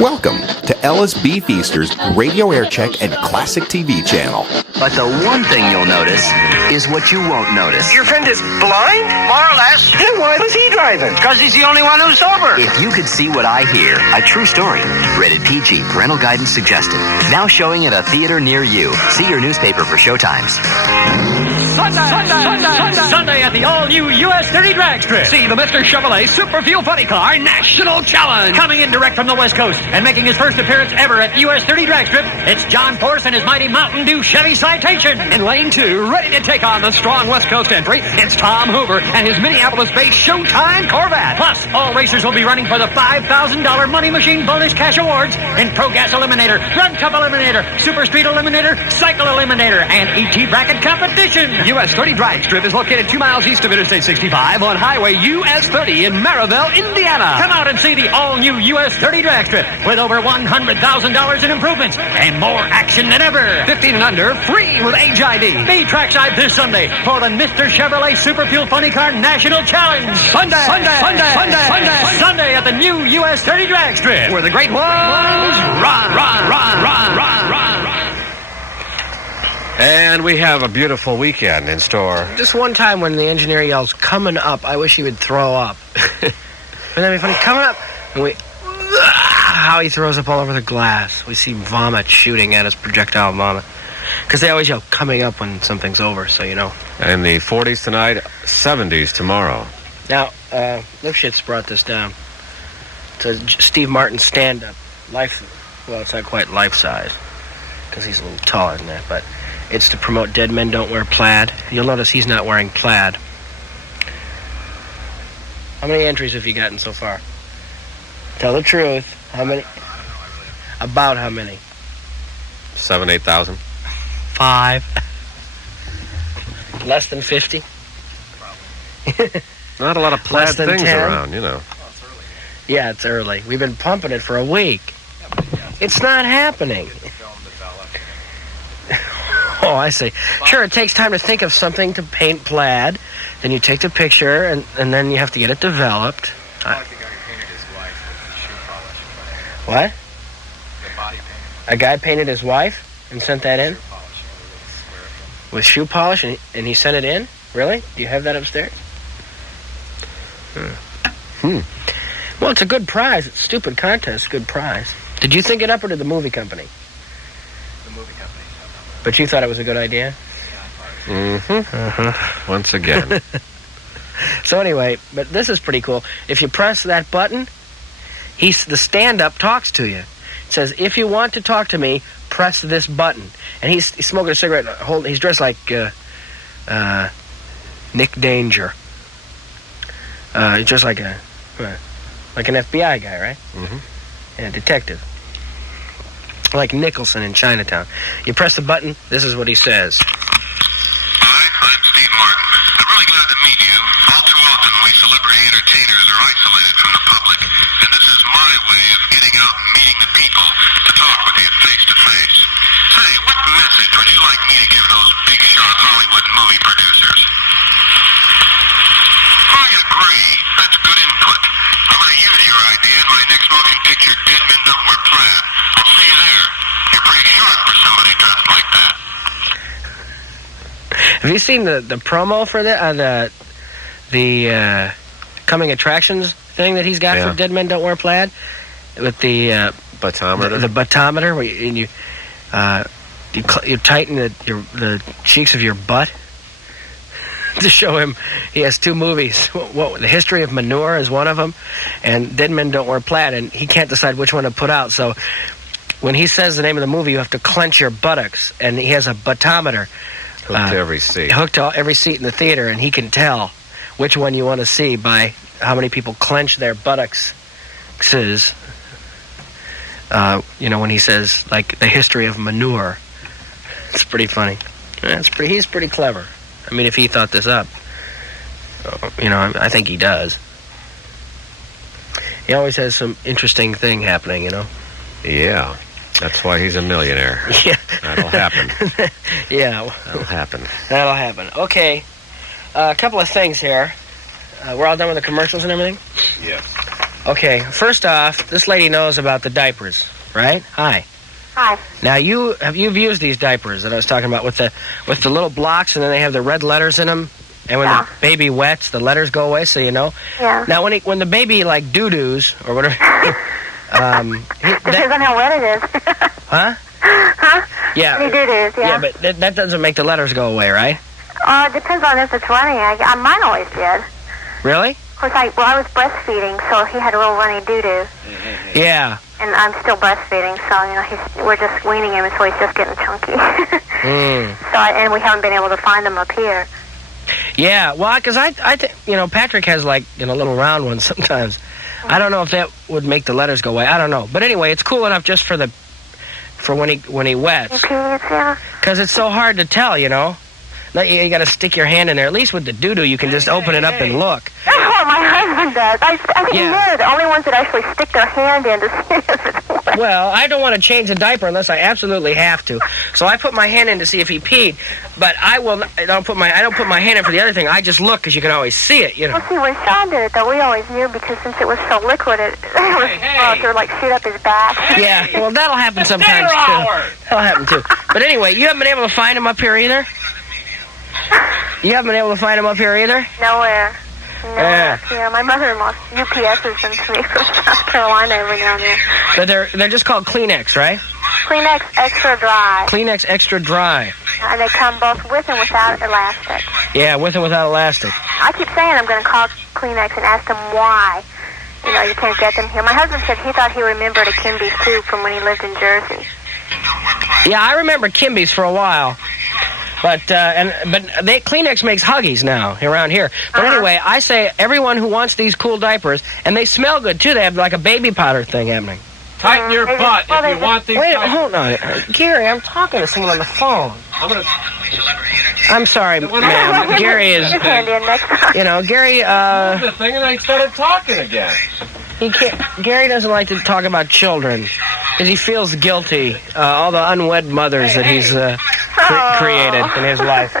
Welcome to LSB Feaster's Radio Aircheck and Classic TV channel. But the one thing you'll notice is what you won't notice. Your friend is blind? More or less. Then why was he driving? Because he's the only one who's sober. If you could see what I hear, a true story. Rated PG, parental guidance suggested. Now showing at a theater near you. See your newspaper for showtimes. Sunday at the all-new US 30 drag strip. See the Mr. Chevrolet Super Fuel Funny Car National Challenge. Coming in direct from the West Coast and making his first appearance ever at US 30 drag strip, it's John Force and his mighty Mountain Dew Chevy Citation. In lane 2, ready to take on the strong West Coast entry, it's Tom Hoover and his Minneapolis-based Showtime Corvette. Plus, all racers will be running for the $5,000 Money Machine Bonus Cash Awards in Pro Gas Eliminator, Drug Cup Eliminator, Super Street Eliminator, Cycle Eliminator, and ET Bracket Competition. US 30 drag strip is located 2 miles east of Interstate 65 on Highway US 30 in Maryville, Indiana. Come out and see the all-new US 30 drag strip with over $100,000 in improvements and more action than ever. 15 and under, free with age ID. Be trackside this Sunday for the Mr. Chevrolet Super Fuel Funny Car National Challenge. Sunday at the new US 30 drag strip, where the great ones run. And we have a beautiful weekend in store. Just one time when the engineer yells, "Coming up," I wish he would throw up. Wouldn't that be funny? Coming up. And how he throws up all over the glass. We see vomit shooting at us, projectile vomit. Because they always yell, "Coming up," when something's over, so you know. In the 40s tonight, 70s tomorrow. Now, Lipschitz brought this down. It's a Steve Martin stand-up. Well, it's not quite life-size, because he's a little taller than that, but it's to promote Dead Men Don't Wear Plaid. You'll notice he's not wearing plaid. How many entries have you gotten so far? Tell the truth. How many? About how many? 7,000, 8,000. 5. Less than 50? Not a lot of plaid things 10? around, you know. Yeah, it's early. We've been pumping it for a week. It's not happening. Oh, I see. Sure, it takes time to think of something to paint plaid. Then you take the picture, and then you have to get it developed. What? A guy painted his wife and sent that in? With shoe polish, and he sent it in? Really? Do you have that upstairs? Well, it's a good prize. It's a stupid contest. Good prize. Did you think it up, or did the movie company? The movie company. But you thought it was a good idea? Once again. So anyway, but this is pretty cool. If you press that button, the stand-up talks to you. It says, "If you want to talk to me, press this button." And he's smoking a cigarette. He's dressed like Nick Danger. He's just like an FBI guy, right? Mm-hmm. Yeah, detective. Like Nicholson in Chinatown. You press the button, this is what he says. Hi, I'm Steve Martin. I'm really glad to meet you. All too often, we celebrity entertainers are isolated from the public, and this is my way of getting out and meeting the people to talk with you face to face. Say, what message would you like me to give those big shot Hollywood movie producers? I agree. That's good input. I'm going to use your idea in my next motion picture, Dead Men Don't Wear Plaid. I'll see you there. You're pretty sharp for somebody dressed like that. Have you seen the promo for the coming attractions thing that he's got for Dead Men Don't Wear Plaid? With the batometer? The batometer, where you tighten the cheeks of your butt to show him he has 2 movies. The History of Manure is one of them, and Dead Men Don't Wear Plaid, and he can't decide which one to put out. So when he says the name of the movie, you have to clench your buttocks, and he has a batometer hooked to every seat. Hooked to every seat in the theater, and he can tell which one you want to see by how many people clench their buttocks. When he says, like, the history of manure. It's pretty funny. He's pretty clever. I mean, if he thought this up, I think he does. He always has some interesting thing happening, you know? Yeah. That's why he's a millionaire. Yeah. That'll happen. Yeah. That'll happen. That'll happen. Okay. A couple of things here. We're all done with the commercials and everything? Yes. Okay, first off, this lady knows about the diapers, right? Hi. Hi. Now, you've used these diapers that I was talking about with the little blocks, and then they have the red letters in them. And when the baby wets, the letters go away, so you know. Yeah. Now, when the baby like doo-doos or whatever, depends on how wet it is. huh? Huh? Yeah. When you doo-doos, yeah. Yeah, but that doesn't make the letters go away, right? It depends on if it's running. Mine always did. Really? Of course, I was breastfeeding, so he had a little runny doo-doo. Yeah. And I'm still breastfeeding, so we're just weaning him, so he's just getting chunky. And we haven't been able to find them up here. Yeah, well, because I Patrick has like little round ones sometimes. I don't know if that would make the letters go away. I don't know, but anyway, it's cool enough just for when he wets. Yeah. Because it's so hard to tell, you know. You got to stick your hand in there. At least with the doo-doo, you can just open it up and look. That's what my husband does. I think they're the only ones that actually stick their hand in to see if it's wet. Well, I don't want to change the diaper unless I absolutely have to. So I put my hand in to see if he peed, but I don't put my hand in for the other thing. I just look because you can always see it, you know. Well, see, when Sean did it, though, we always knew because since it was so liquid, it would like shoot up his back. Yeah, well, that'll happen sometimes too. That'll happen too. But anyway, you haven't been able to find him up here either? You haven't been able to find him up here either? Nowhere. Yeah, my mother-in-law UPS's them to me from South Carolina every now and then. But they're just called Kleenex, right? Kleenex Extra Dry. Kleenex Extra Dry. And they come both with and without elastic. Yeah, with and without elastic. I keep saying I'm going to call Kleenex and ask them why. You can't get them here. My husband said he thought he remembered a Kimby's too from when he lived in Jersey. Yeah, I remember Kimby's for a while. But Kleenex makes Huggies now around here. But anyway, I say everyone who wants these cool diapers, and they smell good too. They have like a baby powder thing happening. Tighten your butt if you want these. Wait, hold on, Gary. I'm talking to someone on the phone. I'm sorry, ma'am. Gary is. Gary. The thing, and I started talking again. He can't. Gary doesn't like to talk about children because he feels guilty. All the unwed mothers that he's created in his life.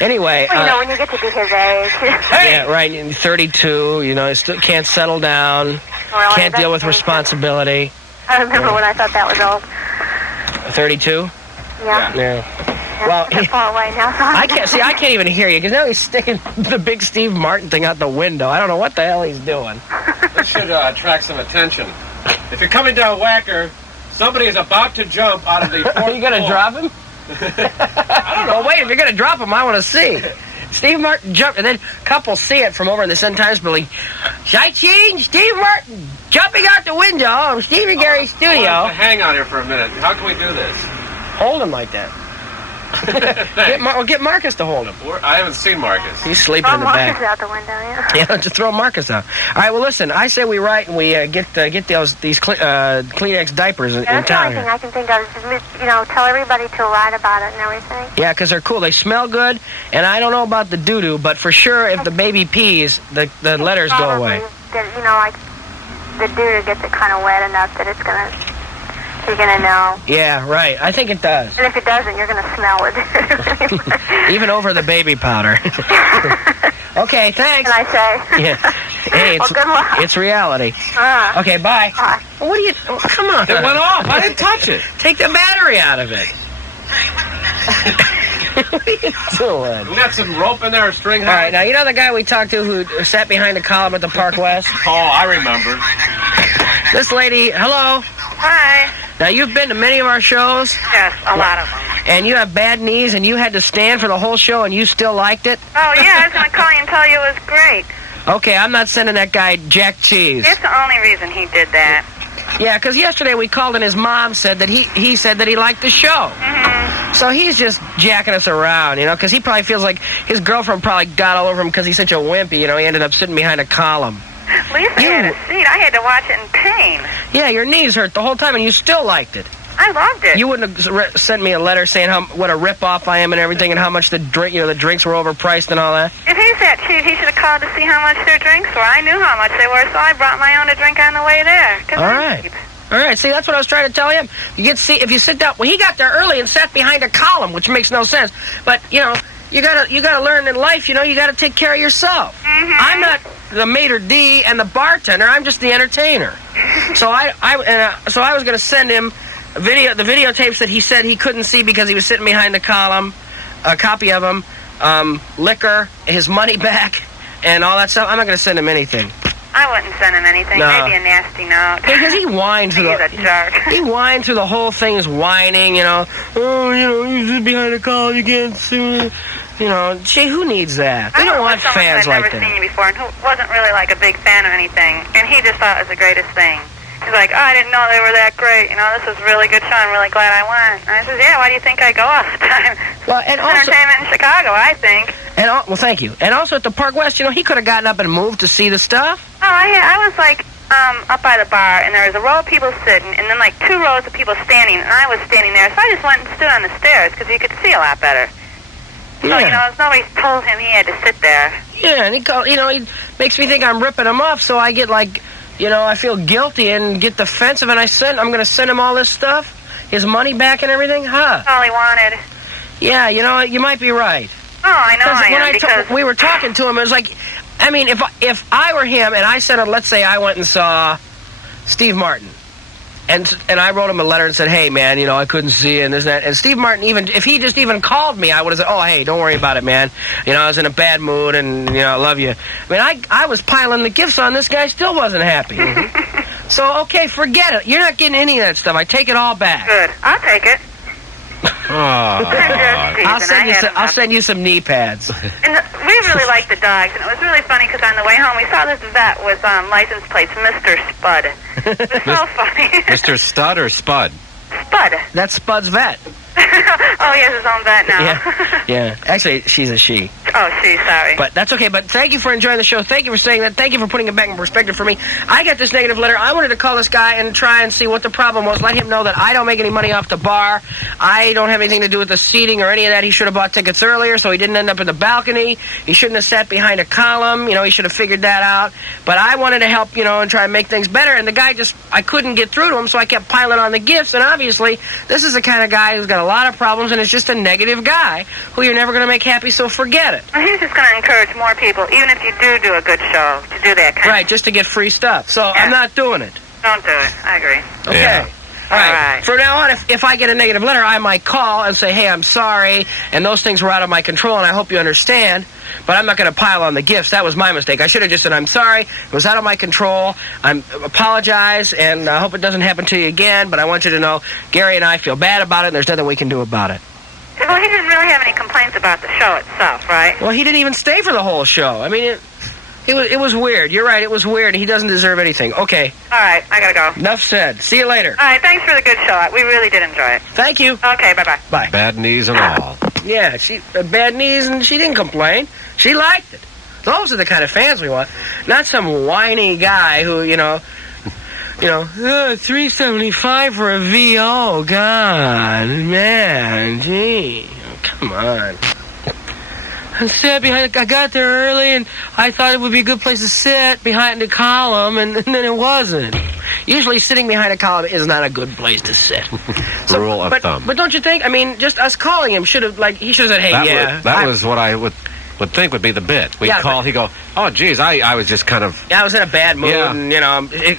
Anyway, when you get to be his age. Yeah, right. 32. He still can't settle down. Can't deal with responsibility. I remember when I thought that was old. 32. Yeah. Well, far away now. I can't even hear you because now he's sticking the big Steve Martin thing out the window. I don't know what the hell he's doing. This should attract some attention. If you're coming down Whacker, somebody is about to jump out of the fourth Are you going to drop him? I don't know. Well, wait, if you're going to drop him, I want to see. Steve Martin jumped, and then couples see it from over in the Sun Times building. Sightseeing, Steve Martin jumping out the window of Steve and Gary's studio. Hang on here for a minute. How can we do this? Hold him like that. Get Marcus to hold him. I haven't seen Marcus. He's sleeping in the back. Marcus out the window, yeah. Yeah, just throw Marcus out. All right, well, listen, I say we write and we get these Kleenex diapers in town. That's the only thing I can think of is just, tell everybody to write about it and everything. Yeah, because they're cool. They smell good, and I don't know about the doo-doo, but for sure if the baby pees, the letters go away. Like the doo-doo gets it kind of wet enough that you're going to know. Yeah, right. I think it does. And if it doesn't, you're going to smell it. Even over the baby powder. Okay, thanks. And I say. Yeah. Hey, good luck. It's reality. Okay, bye. Bye. Well, what are you... Oh, come on. It went off. I didn't touch it. Take the battery out of it. What are you doing? We got some rope in there, a string. All right, now, you know the guy we talked to who sat behind the column at the Park West? Oh, I remember. This lady... Hello. Hi. Now, you've been to many of our shows. Yes, a lot of them. And you have bad knees, and you had to stand for the whole show, and you still liked it? Oh, yeah, I was going to call you and tell you it was great. Okay, I'm not sending that guy Jack Cheese. It's the only reason he did that. Yeah, because yesterday we called, and his mom said that he said that he liked the show. Mm-hmm. So he's just jacking us around, because he probably feels like his girlfriend probably got all over him because he's such a wimpy, he ended up sitting behind a column. Lisa had a seat. I had to watch it in pain. Yeah, your knees hurt the whole time, and you still liked it. I loved it. You wouldn't have sent me a letter saying what a rip-off I am and everything, and how much the drinks were overpriced and all that? If he's that cheap, he should have called to see how much their drinks were. I knew how much they were, so I brought my own to drink on the way there. All right. See, that's what I was trying to tell him. If you sit down... Well, he got there early and sat behind a column, which makes no sense. But, you gotta learn in life, you gotta take care of yourself. Mm-hmm. I'm not the maitre d' and the bartender. I'm just the entertainer. So I was gonna send him the videotapes that he said he couldn't see because he was sitting behind the column, a copy of them, liquor, his money back, and all that stuff. I'm not gonna send him anything. I wouldn't send him anything. No. Maybe a nasty note. Because he whined through He's a jerk. He whined through the whole thing, is whining, Oh, you sit behind the column, you can't see. Gee, who needs that? We don't want fans like that. I've never seen you before and who wasn't really like a big fan or anything, and he just thought it was the greatest thing. He's like, I didn't know they were that great. This was a really good show. I'm really glad I went. And I said, yeah, why do you think I go all the time? Well, and also, entertainment in Chicago, I think. Well, thank you. And also at the Park West, he could have gotten up and moved to see the stuff. Oh, I was like up by the bar, and there was a row of people sitting, and then like 2 rows of people standing, and I was standing there. So I just went and stood on the stairs because you could see a lot better. Yeah. So, nobody told him he had to sit there. Yeah, and he makes me think I'm ripping him off, so I get like, I feel guilty and get defensive, and I'm going to send him all this stuff, his money back and everything, huh? That's all he wanted. Yeah, you might be right. Oh, I know because we were talking to him, it was like, I mean, if I were him and I said, let's say I went and saw Steve Martin, and I wrote him a letter and said, hey, man, I couldn't see and this and that. And Steve Martin, if he just even called me, I would have said, oh, hey, don't worry about it, man. I was in a bad mood and, I love you. I mean, I was piling the gifts on this guy, still wasn't happy. So, okay, forget it. You're not getting any of that stuff. I take it all back. Good. I'll take it. I'll send you some knee pads. And we really liked the dogs, and it was really funny because on the way home we saw this vet with license plates, Mr. Spud. It was so funny. Mr. Stud or Spud? Spud. That's Spud's vet. Oh, he has his own vet now. Yeah. Actually, she's a she. Oh, she, sorry. But that's okay. But thank you for enjoying the show. Thank you for saying that. Thank you for putting it back in perspective for me. I got this negative letter. I wanted to call this guy and try and see what the problem was. Let him know that I don't make any money off the bar. I don't have anything to do with the seating or any of that. He should have bought tickets earlier, so he didn't end up in the balcony. He shouldn't have sat behind a column. He should have figured that out. But I wanted to help, and try and make things better. And the guy I couldn't get through to him, so I kept piling on the gifts. And obviously, this is the kind of guy who's got a lot of problems and is just a negative guy who you're never going to make happy, so forget it. Well, he's just going to encourage more people, even if you do a good show, to do that kind Right, just to get free stuff. So I'm not doing it. Don't do it. I agree. Okay. Yeah. All right. From now on, if I get a negative letter, I might call and say, hey, I'm sorry, and those things were out of my control, and I hope you understand, but I'm not going to pile on the gifts. That was my mistake. I should have just said, I'm sorry, it was out of my control, I apologize, and I hope it doesn't happen to you again, but I want you to know Gary and I feel bad about it, and there's nothing we can do about it. Well, he didn't really have any complaints about the show itself, right? Well, he didn't even stay for the whole show. I mean, it was weird. You're right, it was weird. He doesn't deserve anything. Okay. All right, I gotta go. Enough said. See you later. All right, thanks for the good show. We really did enjoy it. Thank you. Okay, bye-bye. Bye. Bad knees and all. Yeah, she bad knees, and she didn't complain. She liked it. Those are the kind of fans we want. Not some whiny guy who, $375 for a VO. God, man, gee. Oh, come on. I sat behind. I got there early, and I thought it would be a good place to sit behind the column, and then it wasn't. Usually, sitting behind a column is not a good place to sit. Rule of thumb. But don't you think? I mean, just us calling him should have he should have said, "Hey, that was what I would think would be the bit. We'd call. He'd go, "Oh, geez, I was just kind of." Yeah, I was in a bad mood, and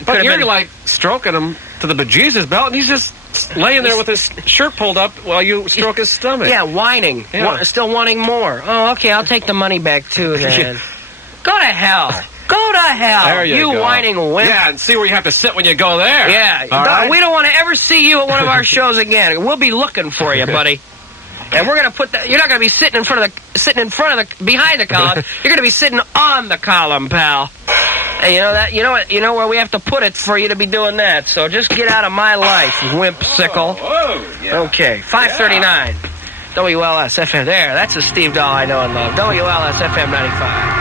But you're like stroking him to the bejesus belt, and he's just laying there with his shirt pulled up while you stroke his stomach. Yeah, whining. Yeah. Still wanting more. Oh, okay, I'll take the money back, too, then. Go to hell. Go to hell. There you go. Whining wimp. Yeah, and see where you have to sit when you go there. Yeah. Right? We don't want to ever see you at one of our shows again. We'll be looking for you, buddy. And we're gonna put that. You're not gonna be sitting behind the column. You're gonna be sitting on the column, pal. And you know that. You know where we have to put it for you to be doing that. So just get out of my life, wimp sickle. Yeah. Okay, 539. WLS-FM. There, that's a Steve Dahl I know and love. WLS-FM 95.